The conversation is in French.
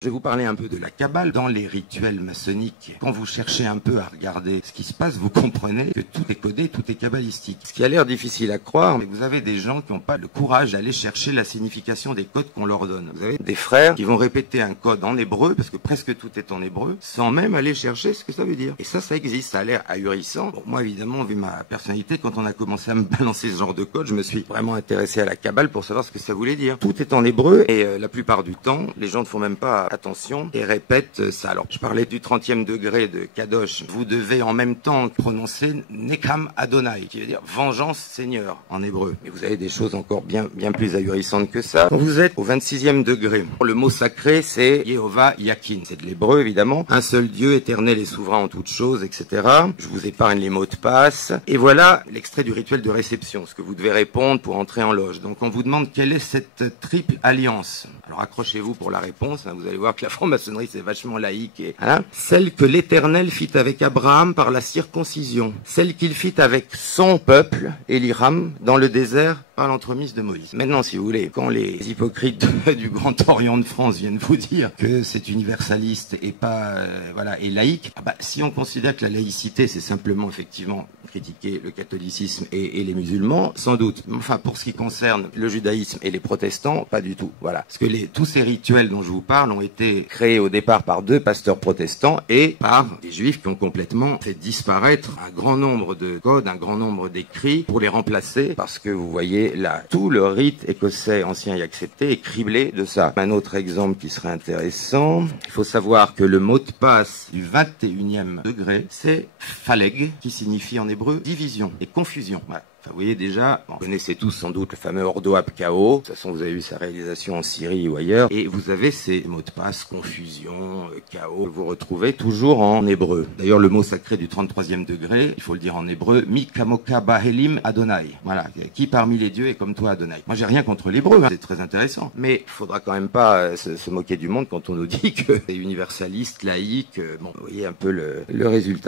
Je vais vous parler un peu de la Kabbale. Dans les rituels maçonniques, quand vous cherchez un peu à regarder ce qui se passe, vous comprenez que tout est codé, tout est kabbalistique. Ce qui a l'air difficile à croire, mais vous avez des gens qui n'ont pas le courage d'aller chercher la signification des codes qu'on leur donne. Vous avez des frères qui vont répéter un code en hébreu, parce que presque tout est en hébreu, sans même aller chercher ce que ça veut dire. Et ça existe, ça a l'air ahurissant. Bon, moi, évidemment, vu ma personnalité, quand on a commencé à me balancer ce genre de code, je me suis vraiment intéressé à la Kabbale pour savoir ce que ça voulait dire. Tout est en hébreu, et la plupart du temps, les gens ne font même pas attention et répètent ça. Alors, je parlais du 30e degré de Kadosh. Vous devez en même temps prononcer Nekam Adonai, qui veut dire vengeance Seigneur en hébreu. Mais vous avez des choses encore bien plus ahurissantes que ça. Quand vous êtes au 26e degré, le mot sacré, c'est Yehovah Yakin. C'est de l'hébreu, évidemment. Un seul Dieu, éternel et souverain en toutes choses, etc. Je vous épargne les mots de passe. Et voilà l'extrait du rituel de réception, ce que vous devez répondre pour entrer en loge. Donc, on vous demande quelle est cette triple alliance. Alors, accrochez-vous pour la réponse. Vous allez voir que la franc-maçonnerie, c'est vachement laïque. Et, celle que l'Éternel fit avec Abraham par la circoncision. Celle qu'il fit avec son peuple, Eliram, dans le désert, par l'entremise de Moïse. Maintenant, si vous voulez, quand les hypocrites du Grand Orient de France viennent vous dire que c'est universaliste et pas, et laïque, si on considère que la laïcité, c'est simplement, effectivement, critiquer le catholicisme et les musulmans, sans doute. Enfin, pour ce qui concerne le judaïsme et les protestants, pas du tout. Voilà. Parce que tous ces rituels dont je vous parle ont été créés au départ par 2 pasteurs protestants et par des juifs qui ont complètement fait disparaître un grand nombre de codes, un grand nombre d'écrits pour les remplacer, parce que vous voyez là, tout le rite écossais ancien et accepté est criblé de ça. Un autre exemple qui serait intéressant, il faut savoir que le mot de passe du 21e degré, c'est Phaleg, qui signifie en hébreu division et confusion. Voilà. Enfin, vous voyez déjà, vous connaissez tous sans doute le fameux Ordoab Chaos. De toute façon, vous avez vu sa réalisation en Syrie ou ailleurs. Et vous avez ces mots de passe, confusion, chaos, que vous retrouvez toujours en hébreu. D'ailleurs, le mot sacré du 33e degré, il faut le dire en hébreu, Mi Kamoka Bahelim Adonai. Voilà. Qui parmi les dieux est comme toi Adonai? Moi, j'ai rien contre l'hébreu, c'est très intéressant. Mais il faudra quand même pas se moquer du monde quand on nous dit que c'est universaliste, laïque. Bon, vous voyez un peu le résultat.